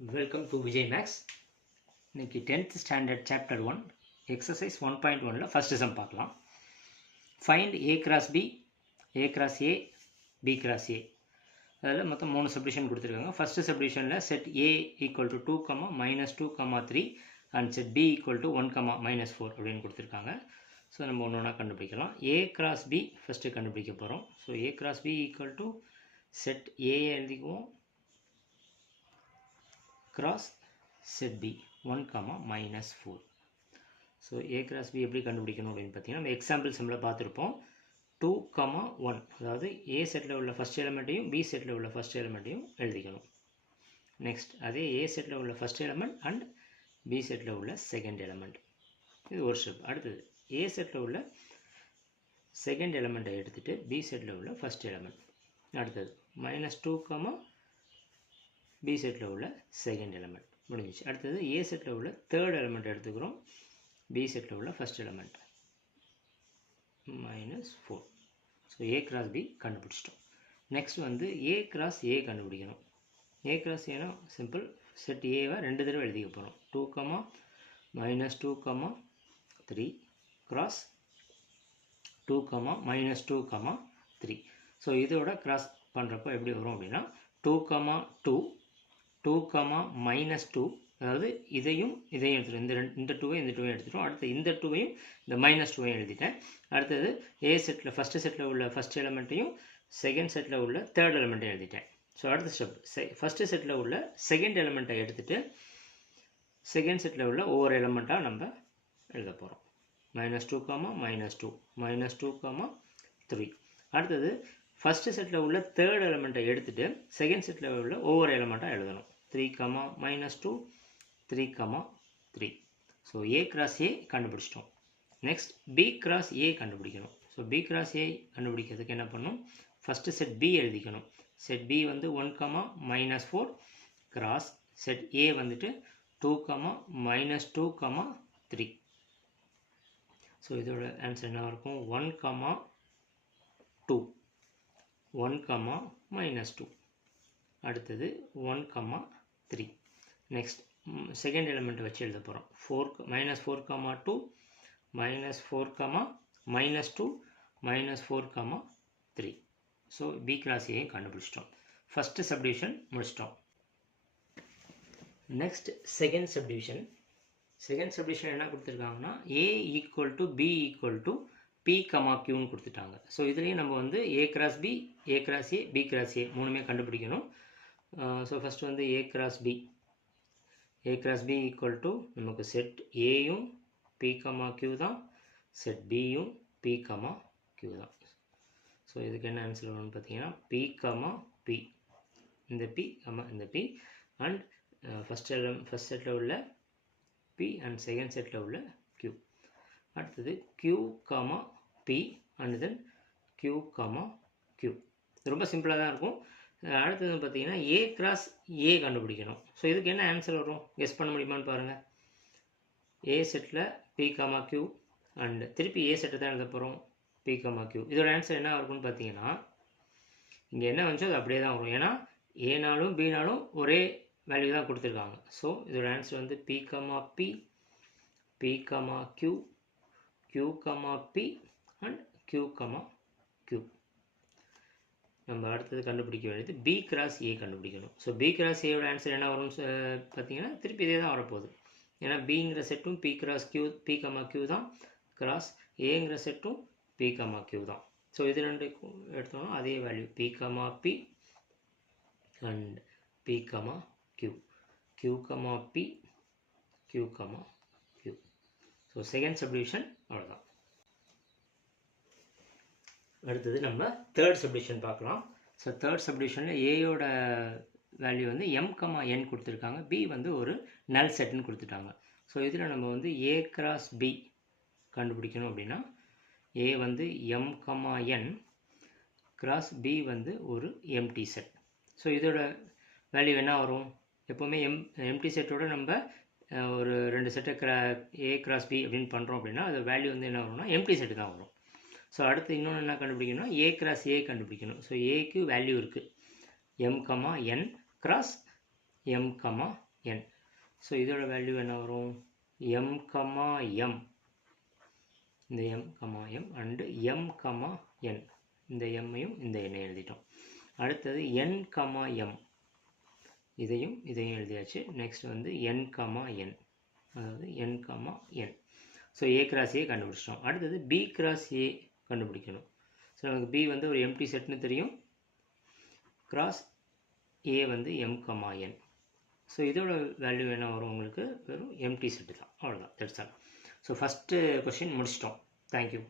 Welcome to Vijay Max. இன்னைக்கு 10th standard chapter 1 exercise 1.1ல first sum பார்க்கலாம். Find A cross B, A cross A, B cross A. அதில் மொத்தம் 3 subdivision கொடுத்துருக்காங்க. First subdivisionல set A equal to 2, -2, 3 and set B equal to 1, -4 அப்படின்னு கொடுத்துருக்காங்க. So நம்ம ஒன்று ஒன்றா கண்டுபிடிக்கலாம். A cross B ஃபஸ்ட்டு கண்டுபிடிக்க போகிறோம். So A cross B equal to set A எழுதிக்குவோம் cross set B 1, -4. So A cross B எப்படி கண்டுபிடிக்கணும் அப்படின்னு பார்த்தீங்கன்னா நம்ம எக்ஸாம்பிள் சிம்பிளை பார்த்துருப்போம். 2, 1 அதாவது A செட்டில் உள்ள ஃபஸ்ட் எலிமெண்ட்டையும் B செட்டில் உள்ள ஃபஸ்ட் எலிமெண்ட்டையும் எழுதிக்கணும். நெக்ஸ்ட் அதே A செட்டில் உள்ள first element and B settle உள்ள செகண்ட் எலிமெண்ட். இது ஒரு ஸ்டெப். அடுத்தது A செட்டில் உள்ள செகண்ட் எலிமெண்ட்டை எடுத்துகிட்டு B செட்டில் உள்ள ஃபஸ்ட் எலிமெண்ட். அடுத்தது -2, B செட்டில் உள்ள செகண்ட் எலிமெண்ட் முடிஞ்சிச்சு. அடுத்தது A செட்டில் உள்ள தேர்ட் எலிமெண்ட் எடுத்துக்கிறோம். B செட்டில் உள்ள first element -4. So A cross B கண்டுபிடிச்சிட்டோம். நெக்ஸ்ட் வந்து A cross A கண்டுபிடிக்கணும். A cross Aனா சிம்பிள், செட் ஏவை 2 தடவை எழுதிக்க போகிறோம். 2, -2, 3 cross 2, -2, 3. ஸோ இதோட கிராஸ் பண்ணுறப்போ எப்படி வரும் அப்படின்னா 2, 2, 2, -2, அதாவது இதையும் எடுத்துகிட்டோம். இந்த 2வை இந்த 2வையும் எடுத்துட்டோம். அடுத்து இந்த 2வையும் இந்த -2வையும் எழுதிட்டேன். அடுத்தது A செட்டில் ஃபஸ்ட்டு செட்டில் உள்ள ஃபஸ்ட் எலிமெண்ட்டையும் செகண்ட் செட்டில் உள்ள தேர்ட் எலிமெண்ட்டையும் எழுதிட்டேன். ஸோ அடுத்த ஸ்டெப் ஃபஸ்ட்டு செட்டில் உள்ள செகண்ட் எலிமெண்ட்டை எடுத்துகிட்டு செகண்ட் செட்டில் உள்ள ஒவ்வொரு எலிமெண்ட்டாக நம்ம எழுத போகிறோம். -2, -2, -2, 3. அடுத்தது ஃபஸ்ட்டு செட்டில் உள்ள தேர்ட் எலிமெண்ட்டை எடுத்துகிட்டு செகண்ட் செட்டில் உள்ள ஒவ்வொரு எலிமெண்ட்டாக எழுதணும். 3, -2, 3, 3. ஸோ A cross A கண்டுபிடிச்சிட்டோம். நெக்ஸ்ட் B cross A கண்டுபிடிக்கணும். ஸோ B cross A கண்டுபிடிக்கிறதுக்கு என்ன பண்ணணும், ஃபஸ்ட்டு செட் B எழுதிக்கணும். செட் B வந்து 1, -4 கிராஸ் செட் A வந்துட்டு 2, -2, 3. ஸோ இதோட ஆன்சர் என்ன இருக்கும், 1, 2, 1, -2. அடுத்தது 1, 3. நெக்ஸ்ட் செகண்ட் எலிமெண்ட்டை வச்சு எழுத போகிறோம். -4, -2, -4, -2, -4, 3. ஸோ B cross A கண்டுபிடிச்சிட்டோம். ஃபஸ்ட்டு சப்டிவிஷன் முடிச்சிட்டோம். Next second subdivision. Second subdivision என்ன கொடுத்துருக்காங்கன்னா A equal to B equal to P, Qன்னு கொடுத்துட்டாங்க. ஸோ இதுலேயும் நம்ம வந்து A cross B, A cross A, B cross A மூணுமே கண்டுபிடிக்கணும். ஸோ ஃபஸ்ட்டு வந்து A cross B. A cross B equal to நமக்கு செட் ஏயும் P, Q தான், செட் பியும் P, Q தான். ஸோ இதுக்கு என்ன ஆன்சர் வரும்னு பார்த்தீங்கன்னா P, P, இந்த P, இந்த P அண்ட் ஃபஸ்ட் செட்டில் உள்ள P அண்ட் செகண்ட் செட்டில் உள்ள Q. அடுத்தது Q, P and then Q, Q. ரொம்ப சிம்பிளாக தான் இருக்கும். அடுத்தது பார்த்தீங்கன்னா A cross A கண்டுபிடிக்கணும். ஸோ இதுக்கு என்ன ஆன்சர் வரும், கெஸ் பண்ண முடியுமான்னு பாருங்கள். A settle P, Q and திருப்பி A செட்டை தான் எழுத போகிறோம், P, Q. இதோட ஆன்சர் என்ன இருக்குன்னு பார்த்தீங்கன்னா இங்கே என்ன வந்துச்சோ அது அப்படியே தான் வரும். ஏன்னா ஏனாலும் பினாலும் ஒரே வேல்யூ தான் கொடுத்துருக்காங்க. ஸோ இதோட ஆன்சர் வந்து P, P, P, Q, Q, P and Q, Q. நம்ம அடுத்தது கண்டுபிடிக்க வேண்டியது B cross A கண்டுபிடிக்கணும். ஸோ B cross Aயோட ஆன்சர் என்ன வரும்னு பார்த்தீங்கன்னா திருப்பி இதே தான் வரப்போகுது. ஏன்னா Bங்கிற செட்டும் P cross Q, P, Q தான், கிராஸ் Aங்கிற செட்டும் P, Q தான். ஸோ இது ரெண்டு எடுத்தோம்னா அதே value P, P and P, Q, Q, P, Q, Q. So second subdivision அவ்வளோதான். அடுத்தது நம்ம தேர்ட் சப்டிவிஷன் பார்க்கலாம். ஸோ தேர்ட் சப்டிவிஷனில் ஏயோட வேல்யூ வந்து M, N கொடுத்துருக்காங்க. B வந்து ஒரு நல் செட்னு கொடுத்துட்டாங்க. ஸோ இதில் நம்ம வந்து A cross B கண்டுபிடிக்கணும் அப்படின்னா A வந்து M, N cross B வந்து ஒரு எம்டி செட். ஸோ இதோட வேல்யூ என்ன வரும், எப்போவுமே எம்டி செட்டோட நம்ம ஒரு 2 செட்டை A cross B அப்படின்னு பண்ணுறோம் அப்படின்னா அது வேல்யூ வந்து என்ன வரும்னா எம்டி செட்டு தான் வரும். ஸோ அடுத்து இன்னொன்று என்ன கண்டுபிடிக்கணும்னா A cross A கண்டுபிடிக்கணும். ஸோ ஏக்கு வேல்யூ இருக்குது M, N cross m comma n. So இதோட வேல்யூ என்ன வரும், m கமா m, இந்த m comma m and m comma n, இந்த எம்மையும் இந்த எண்ணையும் எழுதிட்டோம். அடுத்தது n கமா m, இதையும் எழுதியாச்சு. நெக்ஸ்ட் வந்து n கமா n, அதாவது n comma n. So a cross a கண்டுபிடிச்சிட்டோம். அடுத்தது b கிராஸ் a கண்டுபிடிக்கணும். ஸோ நமக்கு b வந்து ஒரு எம்டி செட்னு தெரியும், கிராஸ் a வந்து m கமா n. ஸோ இதோட வேல்யூ என்ன வரும் உங்களுக்கு, வெறும் எம்டி செட்டு தான், அவ்வளோதான், that's all. So first question முடிச்சிட்டோம். தேங்க்யூ.